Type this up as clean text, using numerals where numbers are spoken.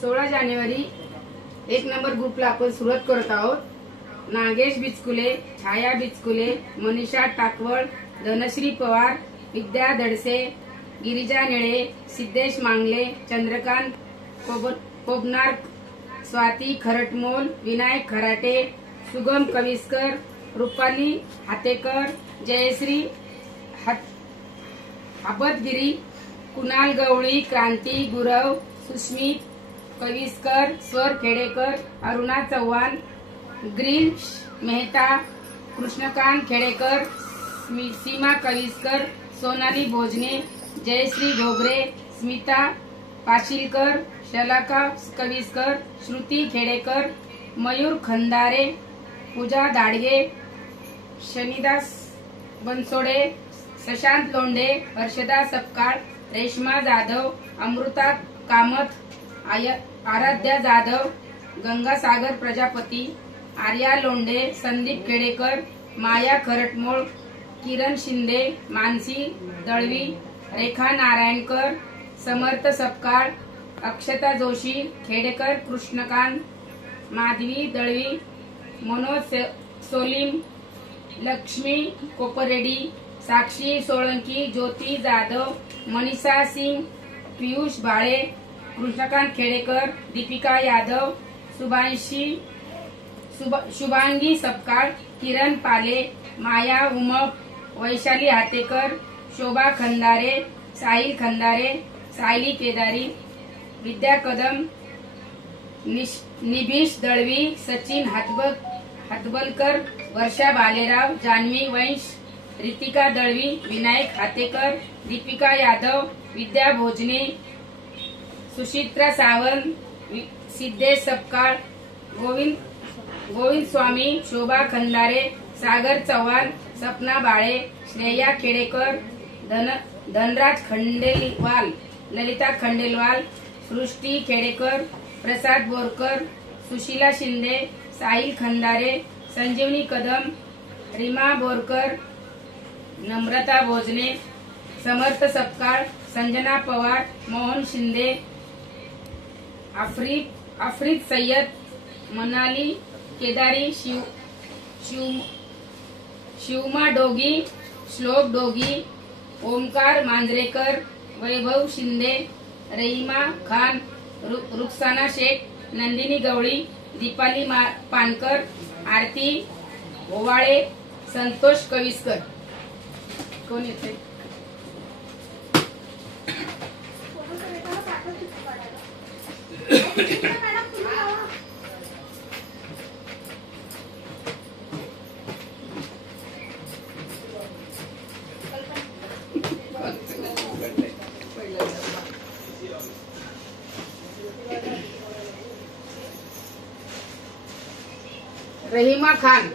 16 जानेवारी 1 number ग्रुपला आपण सुरुवात करत आहोत। नागेश बिचकुले, छाया बिचकुले, मनीषा टाकवळ, धनश्री पवार, विद्या दडसे, गिरिजा निळे, सिद्धेश मांगले, चंद्रकांत कोबनार, स्वाती खरटमोल, विनायक खराटे, सुगम कविस्कर, रुपाली हातेकर, जयश्री हाबतगिरी, कुणाल गवळी, क्रांती गुरव, सुस्मित कविस्कर, स्वर खेडेकर, अरुणा चव्हाण, ग्रीन मेहता, कृष्णकांत खेडेकर, सीमा कविस्कर, सोनाली भोजने, जयश्री घोगरे, स्मिता पाशिलकर, शलाका कविस्कर, श्रुती खेडेकर, मयूर खंदारे, पूजा दाडगे, शनिदास बनसोडे, शशांत लोंढे, हर्षदा सपकाळ, रेश्मा जाधव, अमृता कामत, आराध्या जाधव, गंगासागर प्रजापती, आर्या लोंढे, संदीप खेडेकर, माया खरटमोळ, किरण शिंदे, मानसी दळवी, रेखा नारायणकर, समर्थ सपकाळ, अक्षता जोशी खेडेकर, कृष्णकांत, माधवी दळवी, मनोज सोलीम, लक्ष्मी कोपरेडी, साक्षी सोळंकी, ज्योती जाधव, मनीषा सिंग, पियुष बाळे, कृष्णकांत खेडेकर, दीपिका यादव, शुभांगी सपकाळ, किरण पाले, माया उमप, वैशाली हातेकर, शोभा खंदारे, साहिल खंदारे, सायली केदारी, विद्या कदम, निभिष दळवी, सचिन हातबलकर, वर्षा बालेराव, जान्हवी वंश, रितिका दळवी, विनायक हातेकर, दीपिका यादव, विद्या भोजने, सुचित्रा सावंत, सिद्धेश सपकाळ, गोविंद स्वामी, शोभा खंदारे, सागर चव्हाण, सपना बाळे, श्रेया खेडेकर, धनराज खंडेलवाल, ललिता खंडेलवाल, सृष्टी खेडेकर, प्रसाद बोरकर, सुशीला शिंदे, साहिल खंदारे, संजीवनी कदम, रीमा बोरकर, नम्रता भोजने, समर्थ सपकाळ, संजना पवार, मोहन शिंदे, आफरीद सय्यद, मनाली केदारी, शिवमा डोगी, श्लोक डोगी, ओमकार मांजरेकर, वैभव शिंदे, रहीमा खान, रुखसाना शेख, नंदिनी गवळी, दीपाली पानकर, आरती ओवाळे, संतोष कविस्कर। कोण येते? रहीमा खान,